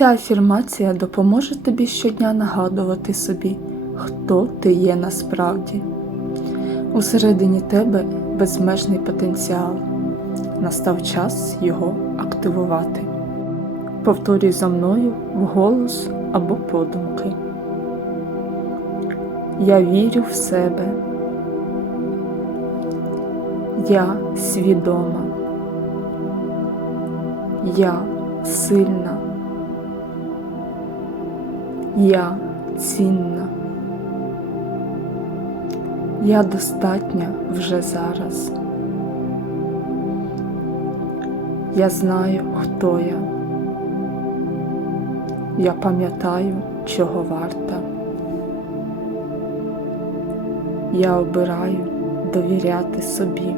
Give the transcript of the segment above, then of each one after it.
Ця афірмація допоможе тобі щодня нагадувати собі, хто ти є насправді. Усередині тебе безмежний потенціал. Настав час його активувати. Повторюй за мною вголос або подумки. Я вірю в себе. Я свідома. Я сильна. Я цінна. Я достатня вже зараз. Я знаю, хто я. Я пам'ятаю, чого варта. Я обираю довіряти собі.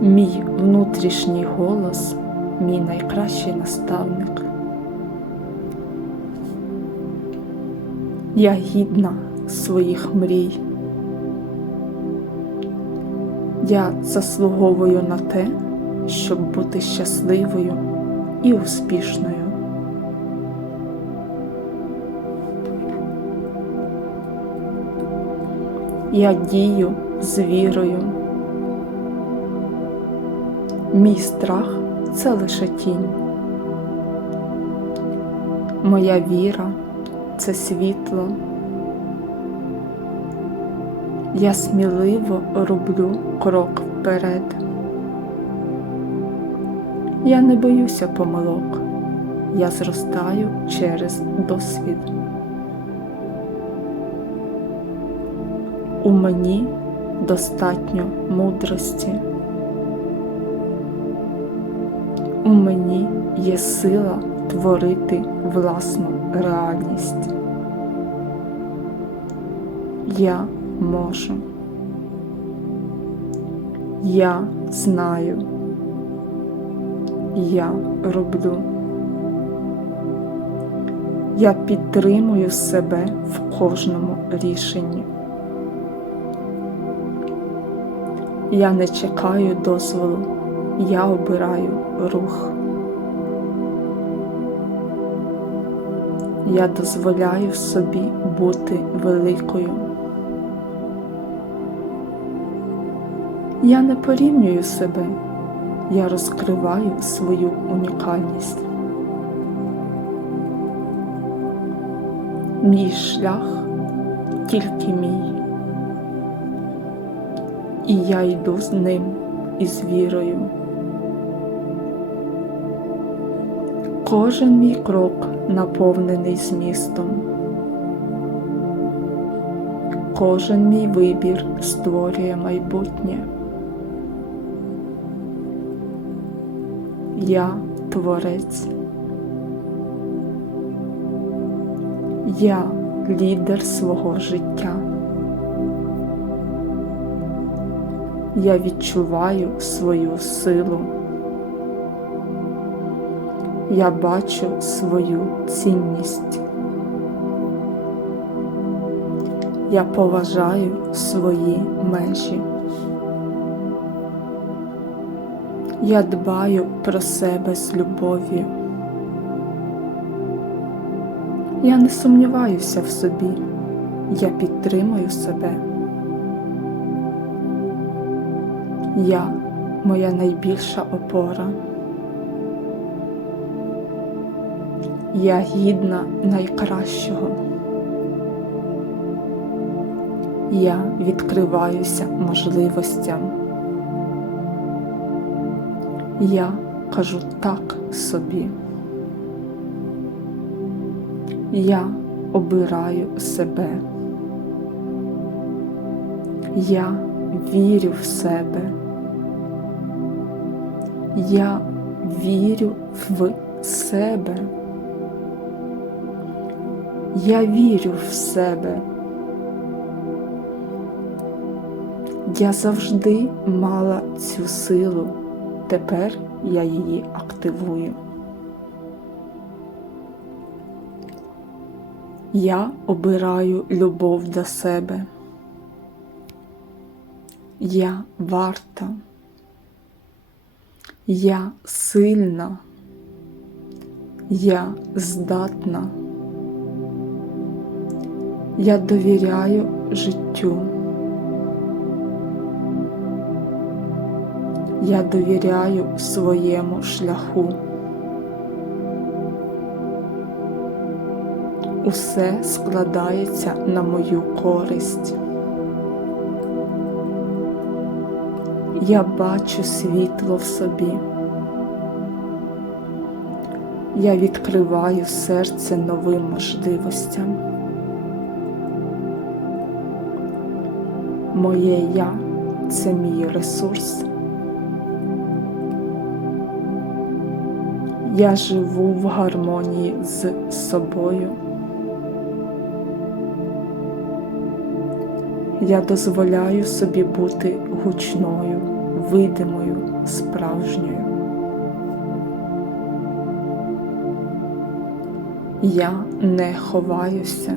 Мій внутрішній голос мій найкращий наставник. Я гідна своїх мрій. Я заслуговую на те, щоб бути щасливою і успішною. Я дію з вірою. Мій страх це лише тінь. Моя віра це світло. Я сміливо роблю крок вперед. Я не боюся помилок, я зростаю через досвід. У мені достатньо мудрості. У мені є сила творити власну реальність. Я можу. Я знаю. Я роблю. Я підтримую себе в кожному рішенні. Я не чекаю дозволу, я обираю рух. Я дозволяю собі бути великою. Я не порівнюю себе, я розкриваю свою унікальність. Мій шлях тільки мій, і я йду з ним із вірою. Кожен мій крок наповнений змістом. Кожен мій вибір створює майбутнє. Я творець. Я лідер свого життя. Я відчуваю свою силу. Я бачу свою цінність. Я поважаю свої межі. Я дбаю про себе з любов'ю. Я не сумніваюся в собі, я підтримую себе. Я моя найбільша опора. Я гідна найкращого. Я відкриваюся можливостям. Я кажу так собі. Я обираю себе. Я вірю в себе. Я вірю в себе. Я вірю в себе. Я завжди мала цю силу. Тепер я її активую. Я обираю любов до себе. Я варта. Я сильна. Я здатна. Я довіряю життю. Я довіряю своєму шляху. Усе складається на мою користь. Я бачу світло в собі. Я відкриваю серце новим можливостям. Моє я це мій ресурс. Я живу в гармонії з собою. Я дозволяю собі бути гучною, видимою, справжньою. Я не ховаюся.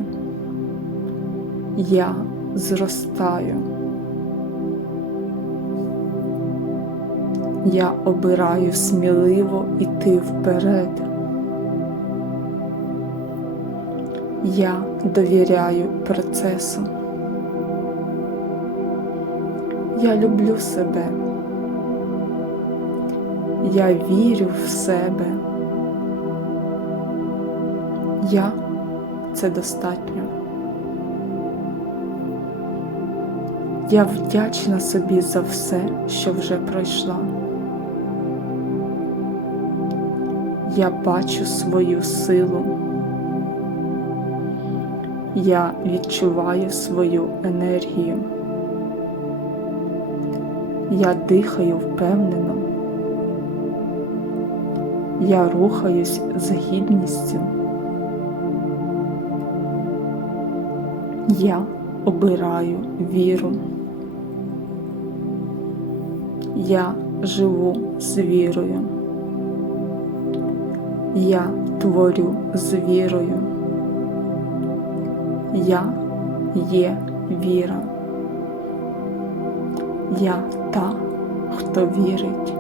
Я зростаю. Я обираю сміливо йти вперед. Я довіряю процесу. Я люблю себе. Я вірю в себе. Я це достатньо. Я вдячна собі за все, що вже пройшла. Я бачу свою силу. Я відчуваю свою енергію. Я дихаю впевнено. Я рухаюсь з гідністю. Я обираю віру. Я живу з вірою. Я творю з вірою. Я є віра. Я та, хто вірить.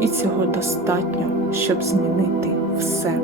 І цього достатньо, щоб змінити все.